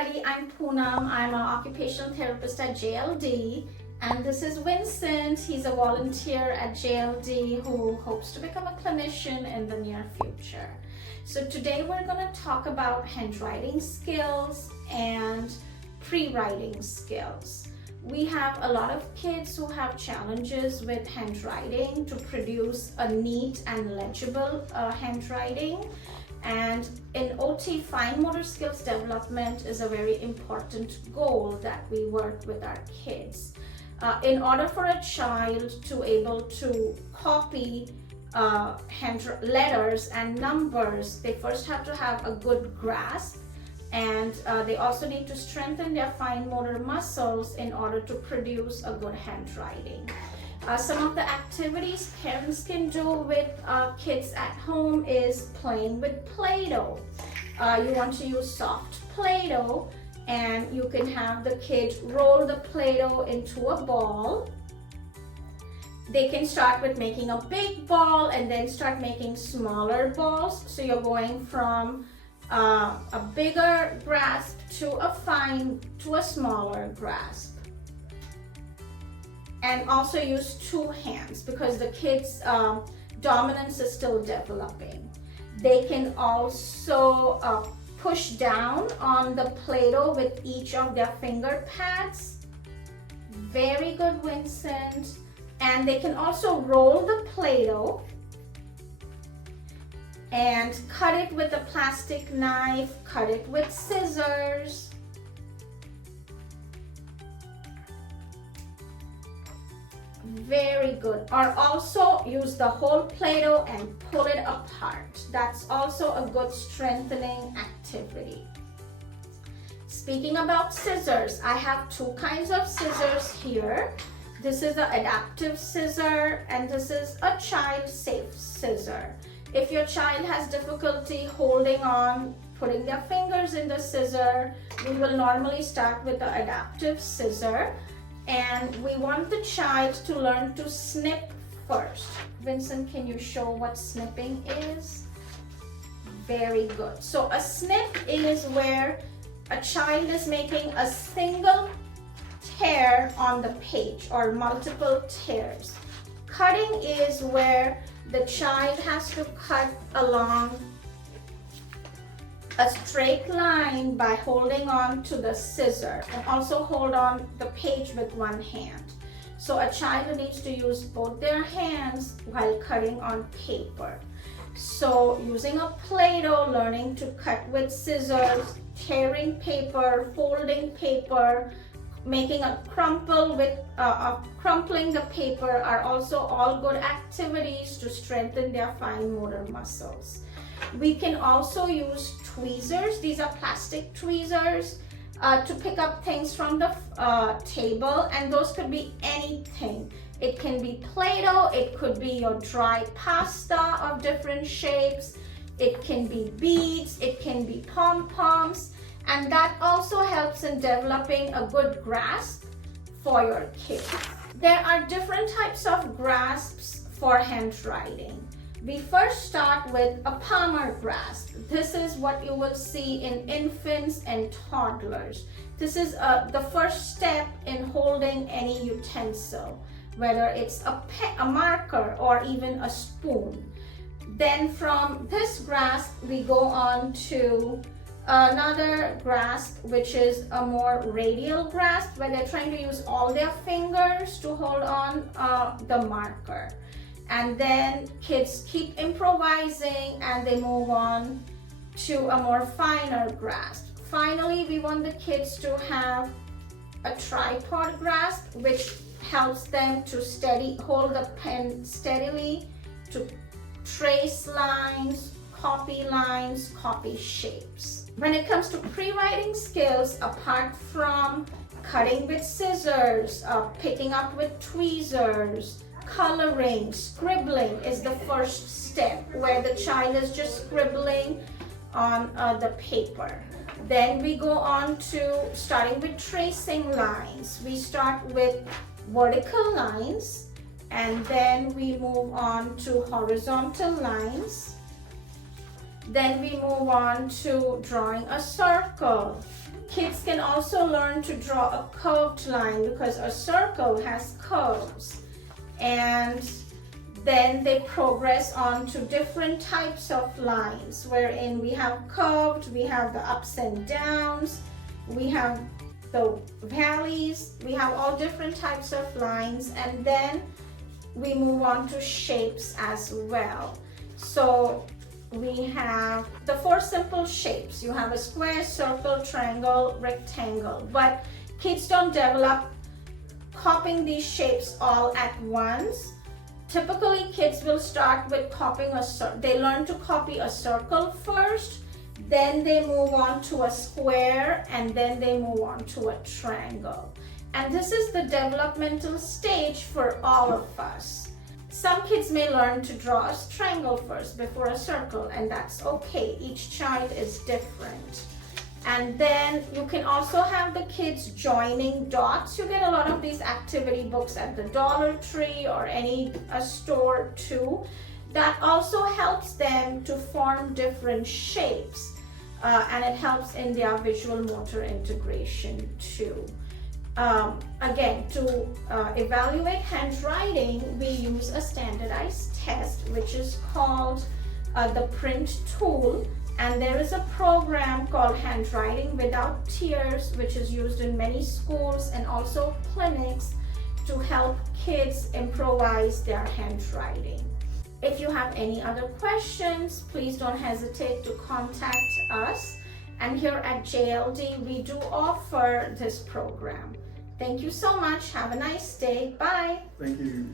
everybody, I'm Poonam. I'm an occupational therapist at JLD, and this is Vincent. He's a volunteer at JLD who hopes to become a clinician in the near future. So today we're going to talk about handwriting skills and pre-writing skills. We have a lot of kids who have challenges with handwriting to produce a neat and legible handwriting. And in OT, fine motor skills development is a very important goal that we work with our kids. In order for a child to able to copy letters and numbers, they first have to have a good grasp, and they also need to strengthen their fine motor muscles in order to produce a good handwriting. Some of the activities parents can do with kids at home is playing with Play-Doh. You want to use soft Play-Doh, and you can have the kid roll the Play-Doh into a ball. They can start with making a big ball and then start making smaller balls. So you're going from a bigger grasp to a smaller grasp. And also use two hands because the kids' dominance is still developing. They can also push down on the Play-Doh with each of their finger pads. Very good, Vincent. And they can also roll the Play-Doh and cut it with a plastic knife, cut it with scissors. Very good. Or also use the whole Play-Doh and pull it apart. That's also a good strengthening activity. Speaking about scissors, I have two kinds of scissors here. This is an adaptive scissor and this is a child-safe scissor. If your child has difficulty holding on, putting their fingers in the scissor, we will normally start with the adaptive scissor. And we want the child to learn to snip first. Vincent, can you show what snipping is? Very good. So a snip is where a child is making a single tear on the page or multiple tears. Cutting is where the child has to cut along a straight line by holding on to the scissor, and also hold on the page with one hand. So a child needs to use both their hands while cutting on paper. So using a Play-Doh, learning to cut with scissors, tearing paper, folding paper, making a crumple with crumpling the paper are also all good activities to strengthen their fine motor muscles. We can also use tweezers. These are plastic tweezers to pick up things from the table, and those could be anything. It can be Play-Doh, it could be your dry pasta of different shapes, it can be beads, it can be pom-poms, and that also helps in developing a good grasp for your kids. There are different types of grasps for handwriting. We first start with a palmar grasp. This is what you will see in infants and toddlers. This is the first step in holding any utensil, whether it's a marker or even a spoon. Then from this grasp, we go on to another grasp, which is a more radial grasp, where they're trying to use all their fingers to hold on the marker. And then kids keep improvising and they move on to a more finer grasp. Finally, we want the kids to have a tripod grasp, which helps them to hold the pen steadily, to trace lines, copy shapes. When it comes to pre-writing skills, apart from cutting with scissors, picking up with tweezers, coloring, scribbling is the first step, where the child is just scribbling on the paper. Then we go on to starting with tracing lines. We start with vertical lines, and then we move on to horizontal lines. Then we move on to drawing a circle. Kids can also learn to draw a curved line because a circle has curves. And then they progress on to different types of lines, wherein we have curved, we have the ups and downs, we have the valleys, we have all different types of lines, and then we move on to shapes as well. So we have the 4 simple shapes. You have a square, circle, triangle, rectangle. But kids don't develop copying these shapes all at once. Typically, kids will start with copying they learn to copy a circle first, then they move on to a square, and then they move on to a triangle. And this is the developmental stage for all of us. Some kids may learn to draw a triangle first before a circle, and that's okay. Each child is different. And then you can also have the kids joining dots. You get a lot of these activity books at the Dollar Tree or any store too. That also helps them to form different shapes, and it helps in their visual motor integration too. Again, to evaluate handwriting, we use a standardized test which is called the print tool. And there is a program called Handwriting Without Tears, which is used in many schools and also clinics to help kids improvise their handwriting. If you have any other questions, please don't hesitate to contact us. And here at JLD, we do offer this program. Thank you so much. Have a nice day. Bye. Thank you.